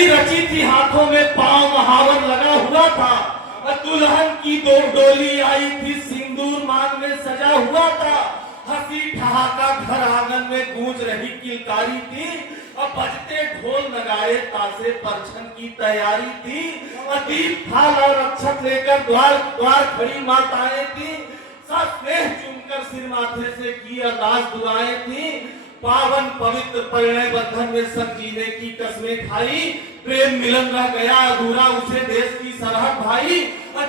मेहंदी रची थी हाथों में, पांव महावर लगा हुआ था, दुल्हन की दो डोली आई थी, सिंदूर मांग में सजा हुआ था, हंसी ठहाका घर आंगन में गूंज रही किलकारी थी, अब बजते ढोल नगाड़े तासे परछन की तैयारी थी, दीप थाल और अक्षत लेकर द्वार द्वार खड़ी माताएं थी, सब स्नेह चूमकर सिर माथे से की अरदास दुआएं थी, पावन पवित्र परिणय बंधन में सब जीने की कस्में खाई, प्रेम मिलन रह गया अधूरा उसे देश की सरहद भाई,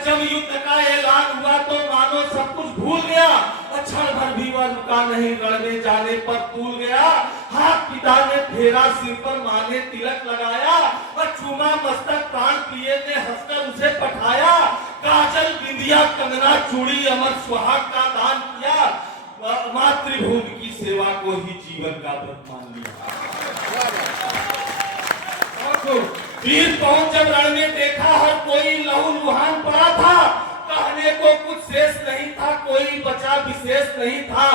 जब युद्ध का ऐलान हुआ तो मानो सब कुछ भूल गया, क्षण भर भी वह रुका नहीं, रण में जाने पर तूल गया, हाथ पिता ने फेरा सिर पर, मां ने तिलक लगाया, चूमा मस्तक, प्राण प्रिय ने हंसकर उसे पठाया, काजल बिंदिया कंगना चूड़ी अमर सुहाग का दान किया, मातृभूमि की सेवा को ही जीवन का व्रत मान लिया। वीर पहुंच जब रण में देखा हर कोई लहू लुहान पड़ा था, कहने को कुछ शेष नहीं था, कोई बचा विशेष नहीं था,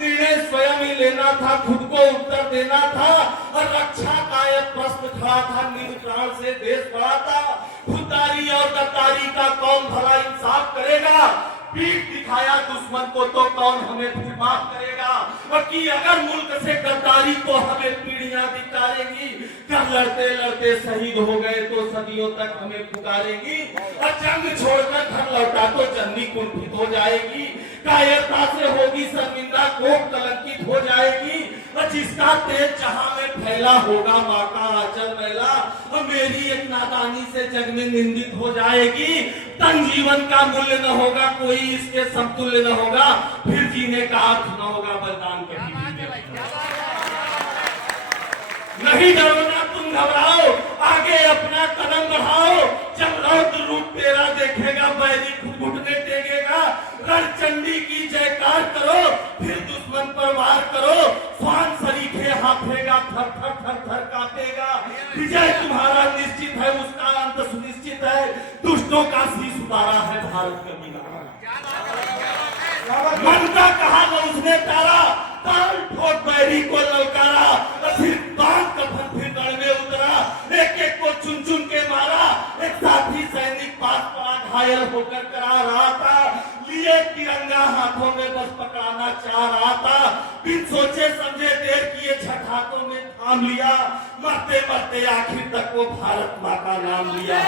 निर्णय स्वयं ही लेना था, खुद को उत्तर देना था, और रक्षा का एक प्रश्न खड़ा था, निर्प्राण से देश बड़ा था, खुददारी और गद्दारी का कौन भला इंसाफ करेगा, पीठ दिखाया दुश्मन को तो कौन हमें फिर माफ करेगा, और कि अगर मुल्क से गद्दारी तो हमें पीढ़ियां दिखाएगी, जब लड़ते लड़ते शहीद हो गए तो सदियों तक हमें पुकारेगी, और जंग छोड़कर घर लौटा तो जन्नी कुंठित हो जाएगी, कायरता से होगी शर्मिंदा, कोप कलंकित हो जाएगी, और जिसका तेज जहां में फैला होगा माँ का आंचल मैला, और मेरी एक नादानी से जग में निंदित हो जाएगी, तन जीवन का मूल्य न होगा, कोई इसके समतुल्य न होगा, फिर जीने का अर्थ न होगा, बलिदान कभी नहीं डरोना, तुम घबराओ, आगे अपना कदम बढ़ाओ, जब रौद्र रूप तेरा देखेगा बैरी खुद घुटने टेकेगा, रणचंडी की जयकार करो, फिर दुश्मन पर वार करो, स्वान सरीखे हाथेगा, थर थर थर थर कांपेगा, विजय तुम्हारा निश्चित है, उसका अंत सुनिश्चित है, दुष्टों का शीश उतारा है भारत का मीनार, मन का कहा वो उसने तारा, ताल ठोक बैरी को ललकारा, फिर बांध कफन फिर रण में उतरा, एक एक को चुन चुन के मारा, एक साथी सैनिक पास पड़ा घायल होकर करा रहा था, लिए तिरंगा हाथों में बस पकड़ाना चाह रहा था, बिन सोचे समझे देर किए छठ हाथों में थाम लिया, मरते मरते आखिर तक वो भारत माँ का नाम लिया,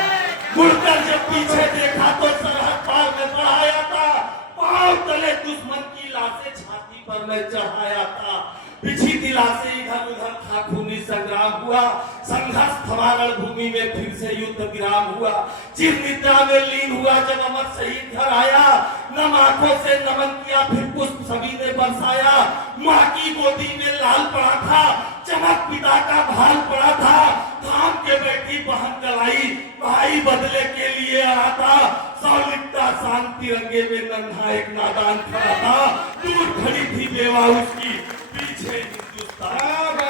मुड़कर जब पीछे देखा तो सरहद पार में बढ़ाया था, पांव तले दुश्मन की लाशें छाती पर मैं चढ़ाया था, पिछी दिलासे इधर उधर था खूनी संग्राम हुआ, संघर्ष थमा रणभूमि में फिर से युद्ध विराम हुआ, चिर निद्रा में लीन हुआ जब अमर शहीद घर आया, नम आंखों से नमन किया फिर पुष्प सभी ने बरसाया, माँ की गोदी में लाल पड़ा था, चमक पिता का भाल पड़ा था, थाम के बैठी बहन जलाई, भाई बदले के लिए आया था, सौलिकता शांति तिरंगे में नन्हा एक नादान खड़ा था, दूर खड़ी थी बेवा उसकी पीछे हिंदुस्तान।